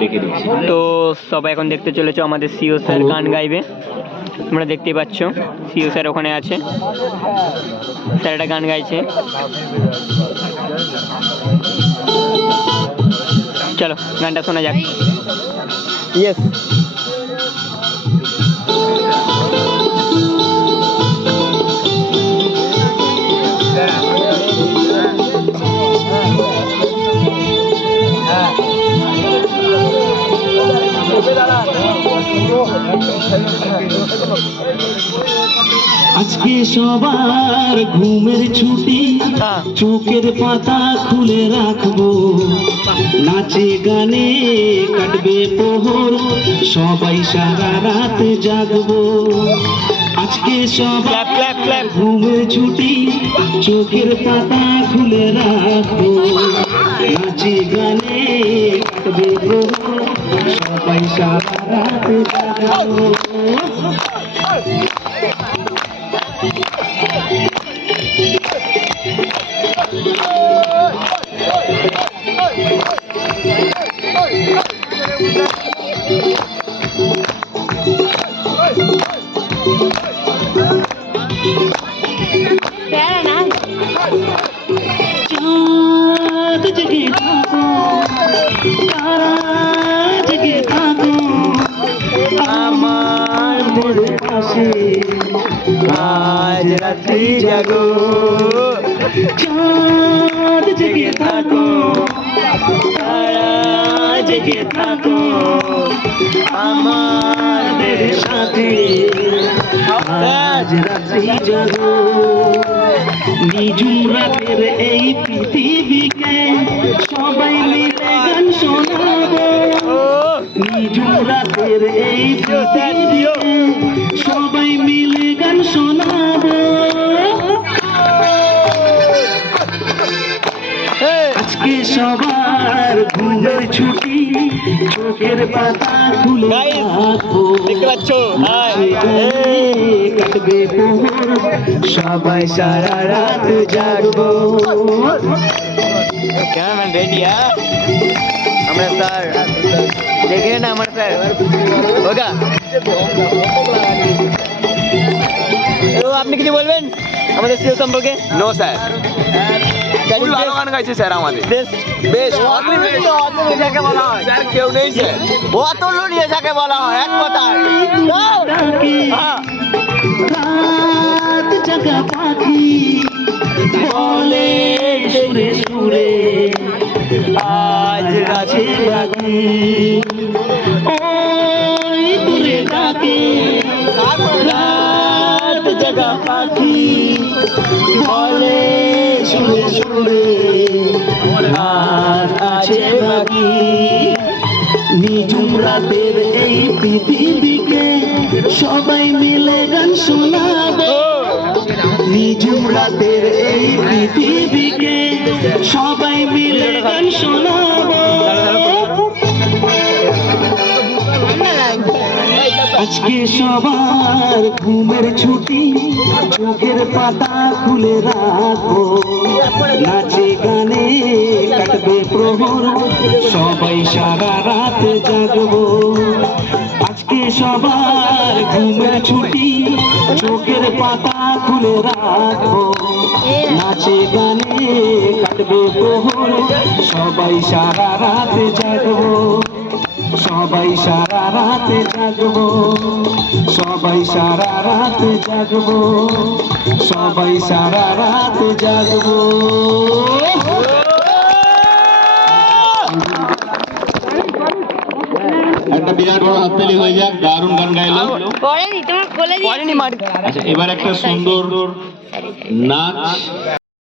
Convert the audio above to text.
দেখে দিচ্ছি। তো সবাই এখন দেখতে চলেছো আমাদের সিও স্যার গান গাইবে। তোমরা দেখতেই পাচ্ছ সিও স্যার ওখানে আছে, স্যার একটা গান গাইছে। চলো গানটা শোনা যাক। ইয়েস। আজকে সবার ঘুমের ছুটি, চোখের পাতা খুলে রাখবো, নাচে গানে কাটবে প্রহর, সবাই সারা রাত জাগবো। আজকে সবার ঘুমের ছুটি, চোখের পাতা খুলে রাখবো, নাচে গানে কাটবে প্রহর, সবাই সারা রাত জাগবো। चाँद जगे थाको, तारा जगे थाको, আমার পাশে আজ রাত্রি জাগো, চাঁদ জেগে থাকো, তারা জেগে থাকো, আমাদের সাথে আজ রাত্রি জাগো। নিঝুম রাতের এই পৃথিবীকে সবাই মিলে গান শোনাবো, নিঝুম রাতের এই পৃথিবীকে সবাই মিলে গান শোনাবো। আজকে সবার ঘুমের ছুটি, চোখের পাতা খুলে রাখবো, দেখতে পাচ্ছ কাটবে প্রহর, সবাই সারা রাত জাগবো। Cameraman ready? আমরা স্যার দেখে না, আমার স্যার ওগা। আপনি কিছু বলবেন আমাদের সিও সম্পর্কে? নো স্যার, খুব ভালো গান গাইছে স্যার আমাদের। বেশ যাকে বলা হয় স্যার, কেউ নেই স্যার, অতুলনীয় যাকে বলা হয় এক কথায়। রাত জাগা পাখি বলে সুরে সুরে, আজ রাতে পাখি ওই দূরে ডাকে, রাত জাগা পাখি বলে সুরে সুরে, আর আছে বাকি। নিঝুম রাতের এই পৃথিবীকে সবাই মিলে গান শোনাবো, নিঝুম রাতের এই পৃথিবীকে সবাই মিলে গান শোনাবো। আজকে সবার ঘুমের ছুটি, চোখের পাতা খুলে রাখবো, নাচে গানে কাটবে প্রহর, সবাই সারা রাত জাগবো। আজকে সবার ঘুমের ছুটি, চোখের পাতা খুলে রাখবো, নাচে গানে কাটবে প্রহর, সবাই সারা রাত জাগবো, সবাই সারা রাত জাগবো, সবাই সারা রাত জাগবো, সবাই সারা রাত জাগবো। একটা বিরাট বড় হাততালি হয়ে যাক, দারুণ গান গাইলো। পড়েনি, তোমার কোলে দিয়ে আচ্ছা, এবার একটা সুন্দর নাচ